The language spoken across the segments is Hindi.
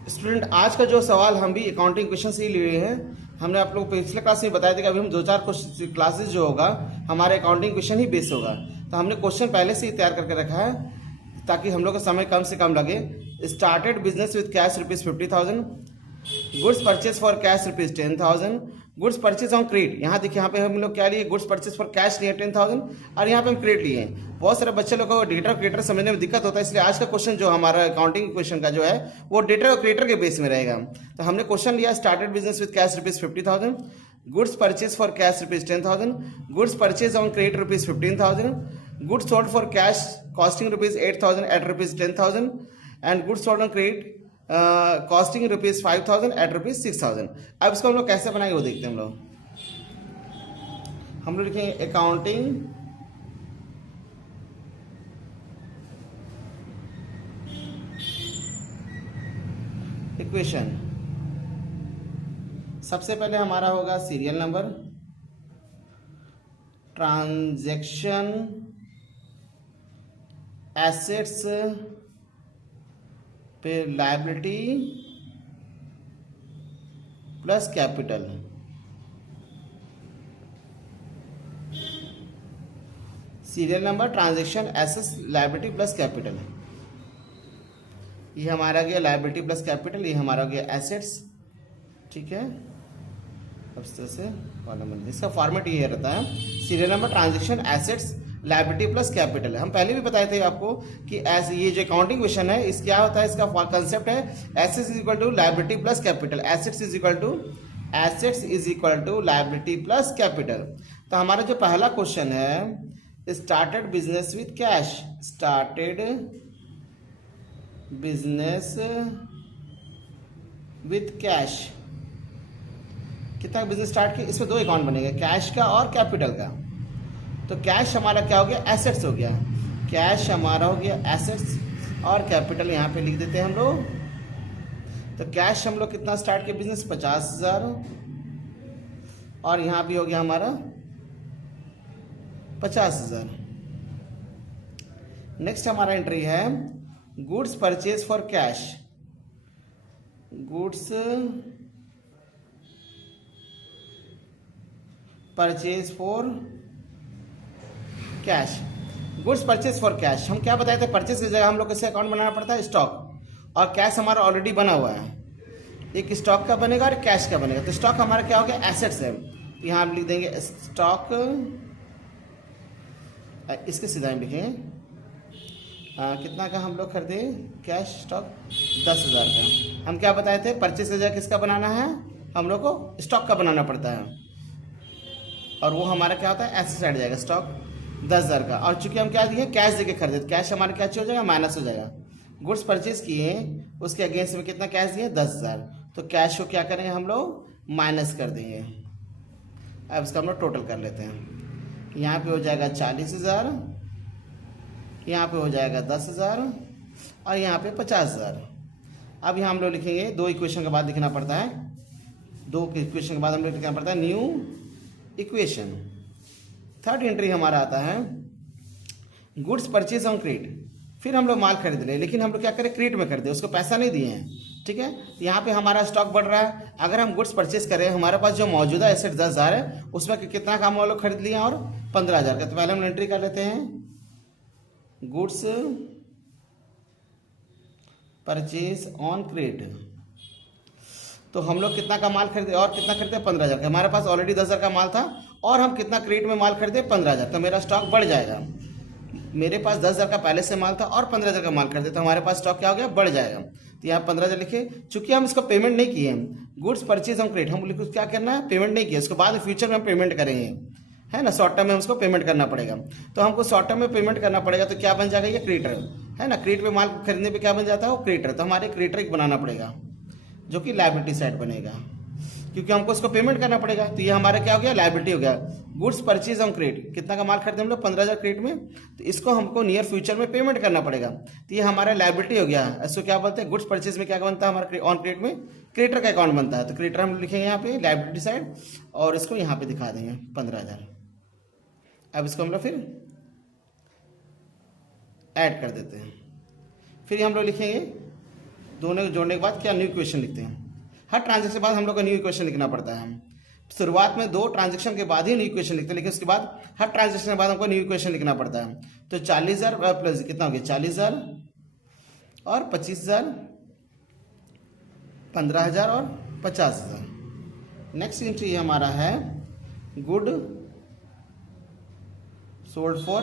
स्टूडेंट, आज का जो सवाल हम भी अकाउंटिंग क्वेश्चन से ही लिए हैं। हमने आप लोग को पिछले क्लास में बताया था कि अभी हम दो चार क्लासेस जो होगा हमारे अकाउंटिंग क्वेश्चन ही बेस होगा। तो हमने क्वेश्चन पहले से ही तैयार करके रखा है ताकि हम लोग का समय कम से कम लगे। Started business with cash ₹50,000, goods purchase for cash ₹10,000, goods purchase on credit. यहाँ देखिए, यहाँ पे हम लोग क्या लिए, गुड्स परचेज फॉर कैश लिए 10,000 और यहाँ पे हम क्रेडिट लिए हैं। बहुत सारे बच्चे लोग को डेटर क्रेडिटर समझने में दिक्कत होता है, इसलिए आज का क्वेश्चन जो हमारा अकाउंटिंग क्वेश्चन का जो है वो डेटर और क्रेडिटर के बेस में रहेगा। तो हमने क्वेश्चन लिया, started business with cash ₹50,000, goods purchase for cash ₹10,000, goods purchase on credit ₹15,000, goods sold for cash costing ₹8,000 at ₹10,000 and goods sold on credit costing ₹5,000 at ₹6,000। अब इसको हम लोग कैसे बनाएंगे वो देखते हैं। हम लोग लिखेंगे अकाउंटिंग इक्वेशन। सबसे पहले हमारा होगा सीरियल नंबर, ट्रांजैक्शन, एसेट्स, फिर liability plus capital. Serial number, transaction, assets, liability plus capital. ये हमारा गया लायबिलिटी प्लस कैपिटल, ये हमारा गया एसेट्स। ठीक है, अब इस तरह से कॉलम बन, इसका फॉर्मेट ये रहता है, serial number, transaction, assets, liability plus capital. हम पहले भी बताए थे आपको कि ऐसे ये जो अकाउंटिंग क्वेश्चन है इस क्या होता है, इसका कंसेप्ट है assets is equal to liability plus capital. Assets is equal to liability plus capital. तो हमारा जो पहला क्वेश्चन है, started business with cash, started business with cash. कितना बिजनेस स्टार्ट किया, इसमें दो अकाउंट बनेगा, कैश का और कैपिटल का। तो कैश हमारा क्या हो गया, एसेट्स हो गया, कैश हमारा हो गया एसेट्स, और कैपिटल यहाँ पे लिख देते हैं हम लोग। तो कैश हम लोग कितना स्टार्ट किया बिजनेस, 50,000, और यहाँ भी हो गया हमारा 50,000। नेक्स्ट हमारा एंट्री है goods purchase for cash, goods purchase for cash, goods purchase for cash. हम क्या बताए थे, परचेज की जगह हम लोग कैसे अकाउंट बनाना पड़ता है, स्टॉक, और कैश हमारा ऑलरेडी बना हुआ है। एक स्टॉक का बनेगा और कैश का बनेगा। तो स्टॉक हमारा क्या हो गया, एसेट्स है। यहाँ हम लिख देंगे स्टॉक, इसके सीधा हम लिखेंगे कितना का हम लोग खरीदे कैश स्टॉक, 10,000 का। हम क्या बताए थे, परचेज की जगह किसका बनाना है, हम लोग को स्टॉक का बनाना पड़ता है, और वो हमारा क्या होता है, एसेट साइड जाएगा, स्टॉक 10,000 का। और चूंकि हम क्या दिए, कैश देके खरीदे, कैश हमारा क्या हो जाएगा, माइनस हो जाएगा। गुड्स परचेज किए, उसके अगेंस्ट में कितना कैश दिए, 10,000। तो कैश को क्या करेंगे हम लोग, माइनस कर देंगे। अब इसका हम लोग टोटल कर लेते हैं। यहाँ पे हो जाएगा 40,000, यहाँ पे हो जाएगा 10,000, और यहाँ पे 50,000। अब यहाँ हम लोग लिखेंगे, दो इक्वेशन के बाद लिखना पड़ता है, दो इक्वेशन के बाद हम लोग लिखना पड़ता है न्यू इक्वेशन। थर्ड एंट्री हमारा आता है गुड्स परचेज ऑन क्रेडिट। फिर हम लोग माल खरीद ले, लेकिन हम लोग क्या करें, क्रेडिट में खरीदे, उसको पैसा नहीं दिए हैं। ठीक है, तो यहाँ पे हमारा स्टॉक बढ़ रहा है। अगर हम गुड्स परचेज करें, हमारे पास जो मौजूदा एसेट 10,000 है, उसमें कितना काम हम लोग खरीद लिए और 15,000 का। तो पहले हम एंट्री कर लेते हैं, गुड्स परचेज ऑन क्रेडिट। तो हम लोग कितना का माल खरीदे और कितना खरीदे, 15,000 का। हमारे पास ऑलरेडी 10,000 का माल था, और हम कितना क्रेडिट में माल खरीदे, 15,000। तो मेरा स्टॉक बढ़ जाएगा। मेरे पास 10,000 का पहले से माल था और 15,000 का माल खरीदे, तो हमारे पास स्टॉक क्या हो गया, बढ़ जाएगा। तो यहाँ 15,000 लिखे। चूंकि हम इसको पेमेंट नहीं किए, गुड्स परचेज ऑन क्रेडिट, हम लिखे क्या करना है, पेमेंट नहीं किया, उसके बाद फ्यूचर में हम पेमेंट करेंगे, है ना। शॉर्ट टर्म में हमको पेमेंट करना पड़ेगा, तो हमको शॉर्ट टर्म में पेमेंट करना पड़ेगा। तो क्या बन जाएगा, ये क्रेडिटर है ना। क्रेडिट पे माल खरीदने पे क्या बन जाता है, वो क्रेडिटर। तो हमारे क्रेडिटर एक बनाना पड़ेगा जो कि लायबिलिटी साइड बनेगा, क्योंकि हमको इसको पेमेंट करना पड़ेगा। तो ये हमारा क्या हो गया, लायबिलिटी हो गया। गुड्स परचेज ऑन क्रेडिट, कितना का माल खरीदे हम लोग, 15,000 क्रेडिट में, तो इसको हमको नियर फ्यूचर में पेमेंट करना पड़ेगा। तो ये हमारा लायबिलिटी हो गया। इसको क्या बोलते हैं, गुड्स परचेज में क्या बनता है हमारा, ऑन क्रेडिट में क्रेडिटर का अकाउंट बनता है। तो क्रेडिटर हम लिखेंगे यहाँ पे लायबिलिटी साइड, और इसको यहाँ पे दिखा देंगे 15,000। अब इसको हम लोग फिर ऐड कर देते हैं। फिर हम लोग लिखेंगे दोनों को जोड़ने के बाद क्या न्यू इक्वेशन लिखते हैं। हर ट्रांजेक्शन के बाद हम लोग को न्यू इक्वेशन लिखना पड़ता है। शुरुआत में 2 ट्रांजेक्शन के बाद ही न्यू इक्वेशन लिखते हैं, लेकिन उसके बाद हर ट्रांजेक्शन के बाद हमको न्यू इक्वेशन लिखना पड़ता है। तो 40,000 प्लस कितना हो गया 40,000 और 25,000, 15,000 और 50,000। नेक्स्ट एंट्री हमारा है गुड सोल्ड फॉर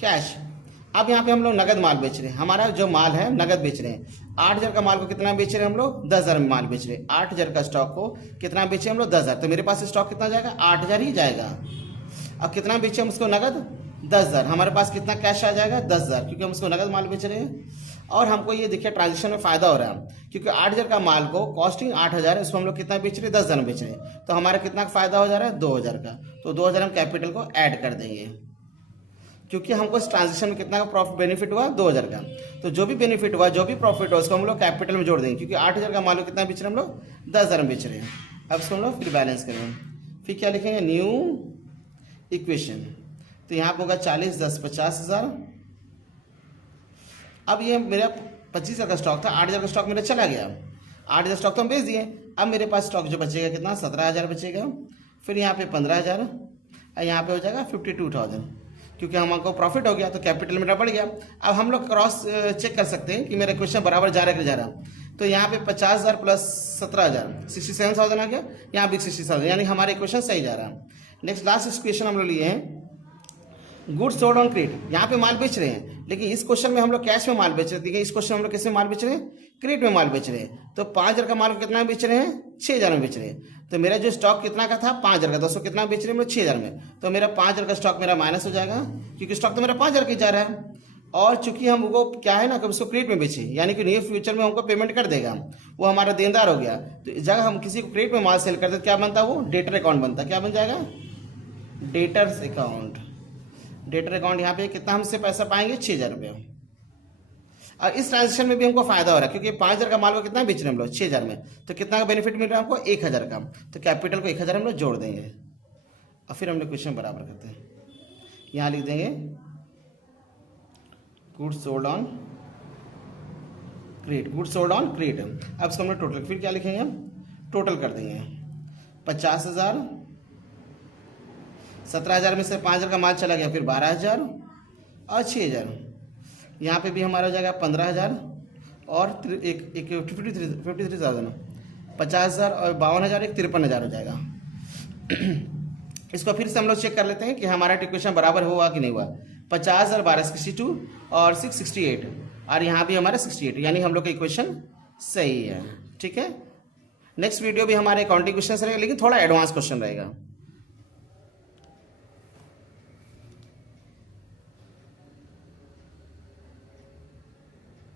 कैश। अब यहाँ पे हम लोग नगद माल बेच रहे हैं, हमारा जो माल है नगद बेच रहे हैं। 8,000 का माल को कितना बेच रहे हैं हम लोग 10,000 में माल बेच रहे हैं। 8,000 का स्टॉक को कितना बेचे हम लोग 10,000, तो मेरे पास स्टॉक कितना जाएगा 8,000 ही जाएगा। अब कितना बेचे हम उसको नगद 10,000, हमारे पास कितना कैश आ जाएगा 10,000, क्योंकि हम उसको नगद माल बेच रहे हैं। और हमको ये देखिए ट्रांजेक्शन में फायदा हो रहा है, क्योंकि 8,000 का माल को कॉस्टिंग 8,000 है, उसको हम लोग कितना बेच रहे हैं 10,000 में बेच रहे हैं, तो हमारा कितना फायदा हो जा रहा है 2,000 का। तो 2,000 हम कैपिटल को ऐड कर देंगे, क्योंकि हमको इस ट्रांजेक्शन में कितना का प्रॉफिट बेनिफिट हुआ 2,000 का। तो जो भी बेनिफिट हुआ जो भी प्रॉफिट हुआ उसको हम लोग कैपिटल में जोड़ देंगे, क्योंकि 8,000 का माल को कितना बेच रहे हैं हम लोग 10,000 में बेच रहे हैं। अब इसको हम लोग फिर बैलेंस करेंगे, फिर क्या लिखेंगे न्यू इक्वेशन। तो यहाँ पर होगा 40 10 50,000। अब ये मेरा 25,000 का स्टॉक था, 8,000 का स्टॉक मेरा चला गया, 8,000 स्टॉक तो हम बेच दिए। अब मेरे पास स्टॉक जो बचेगा कितना 17,000 बचेगा, फिर यहाँ पे 15,000 और यहाँ पे हो जाएगा 52,000, क्योंकि हमको प्रॉफिट हो गया तो कैपिटल मेरा बढ़ गया। अब हम लोग क्रॉस चेक कर सकते हैं कि मेरा इक्वेशन बराबर जा रहा है कि जा रहा। तो यहाँ पे 50,000 प्लस 17,000 67,000 आ गया, यहाँ भी 60,000, यानी हमारा इक्वेशन सही जा रहा है। नेक्स्ट लास्ट इक्वेशन हम लोग लिए हैं गुड्स सोल्ड ऑन क्रेडिट। यहाँ पे माल बेच रहे हैं, लेकिन इस क्वेश्चन में हम लोग कैश में माल बेच रहे हैं, इस क्वेश्चन में हम लोग किस में माल बेच रहे हैं क्रेडिट में माल बेच रहे हैं। तो 5,000 का माल कितना बेच रहे हैं 6,000 में बेच रहे हैं। तो मेरा जो स्टॉक कितना का था 5,000 का, दोस्तों कितना बेच रहे हैं 6,000 में, तो मेरा 5,000 का स्टॉक मेरा माइनस हो जाएगा, क्योंकि स्टॉक तो मेरा 5,000 का जा रहा है। और चूंकि हम वो क्या है ना कि उसको क्रेडिट में बेचे, यानी कि नियर फ्यूचर में हमको पेमेंट कर देगा, वो हमारा देनदार हो गया। तो जब हम किसी को क्रेडिट में माल सेल करते क्या बनता है वो डेटर अकाउंट बनता है। क्या बन जाएगा डेटर्स अकाउंट। डेटर अकाउंट यहाँ पे कितना हमसे पैसा पाएंगे 6,000 रुपये। और इस ट्रांजेक्शन में भी हमको फायदा हो रहा है, क्योंकि 5,000 का माल को कितना बेच रहे हैं हम लोग 6,000 में, तो कितना का बेनिफिट मिल रहा है हमको 1,000 का। तो कैपिटल को 1,000 हम लोग जोड़ देंगे और फिर हम लोग क्वेश्चन बराबर करते हैं। यहाँ लिख देंगे goods sold on credit, goods sold on credit. अब इसको हम लोग टोटल, फिर क्या लिखेंगे हम टोटल कर देंगे 50,000, 17,000 में से 5,000 का माल चला गया, फिर 12,000 और 6,000। यहाँ पे भी हमारा हो जाएगा 15,000 और 53,000, 50,000 और 52,000, एक 53,000 हो जाएगा। इसको फिर से हम लोग चेक कर लेते हैं कि हमारा इक्वेशन बराबर हुआ कि नहीं हुआ। 50 और 12 62 और 6 68, और यहाँ भी हमारा 68, यानी हम लोग का इक्वेशन सही है। ठीक है, नेक्स्ट वीडियो भी हमारे अकाउंटिंग क्वेश्चन रहेगा, लेकिन थोड़ा एडवांस क्वेश्चन रहेगा।